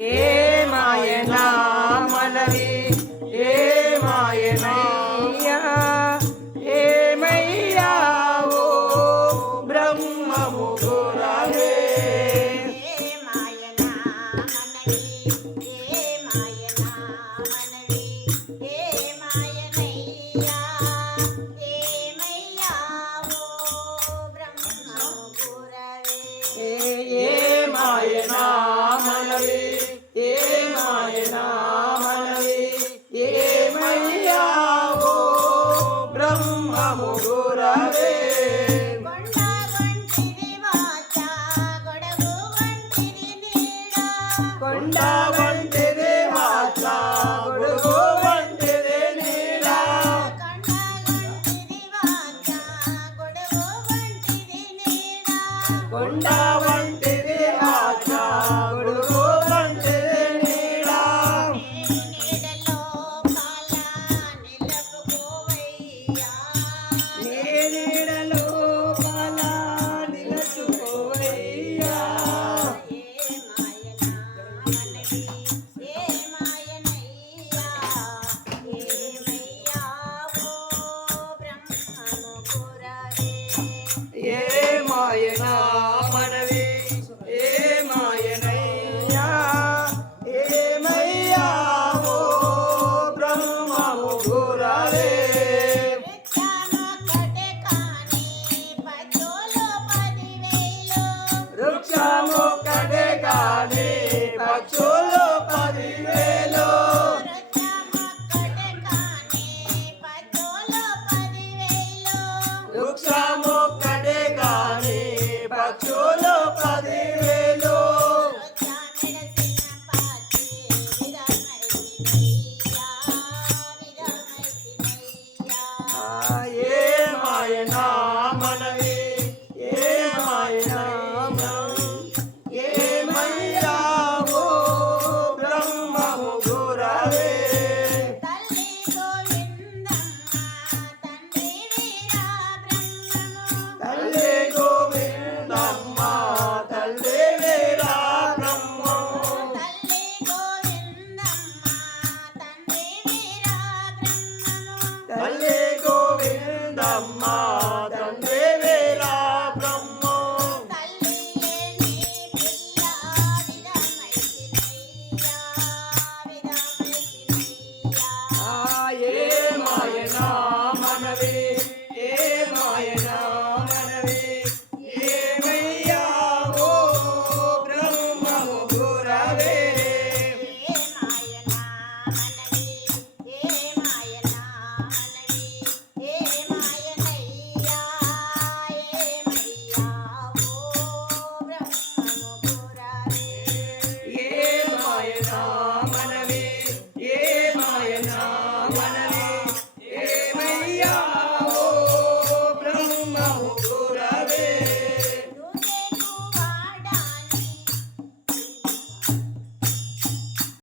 ఏమాయనా మనవి ఏమాయనయ్యా ఏమయ్యా ఓ బ్రహ్మము గురవే ఏమాయనా మనవి ఏమాయనా మనవి ఏమాయనయ్యా ఏమయ్యా ఓ బ్రహ్మము గురవే ఏమాయనా మనవి ఏమాయనా మనవి ఏమయ్యా ఓ బ్రహ్మము గురవే కొండ వంటిది వాచ గొడుగు వంటిది నీడ కొండ వంటిది వాచ గొడుగు వంటిది నీడ కొండ వంటిది వాచ గొడుగు వంటిది నీడ కొండ వంటిది వాచ గొడుగు వంటిది నీడ నీడలో కాల నిలపుకోవయ్యా నీ నీడలో ఏమాయనా ఏమయ్యా ఓ బ్రహ్మము గురవే వృక్షమొక్కటే కాని పక్షులు 10,000 వృక్షమొక్కటే కాని పక్షులు 10,000 ఏమాయనా మనవి ఏమాయనా ఏమయ్యా ఓ బ్రహ్మము గురవే తల్లి గోవిందమ్మ తల్లి వీరా బ్రహ్మము తల్లి గోవిందమ్మ తండ్రి వీరా బ్రహ్మము ఏమాయనా మనవి ఏమాయనా మనవి ఏమయ్యా ఓ బ్రహ్మము గురవే ఏమాయనా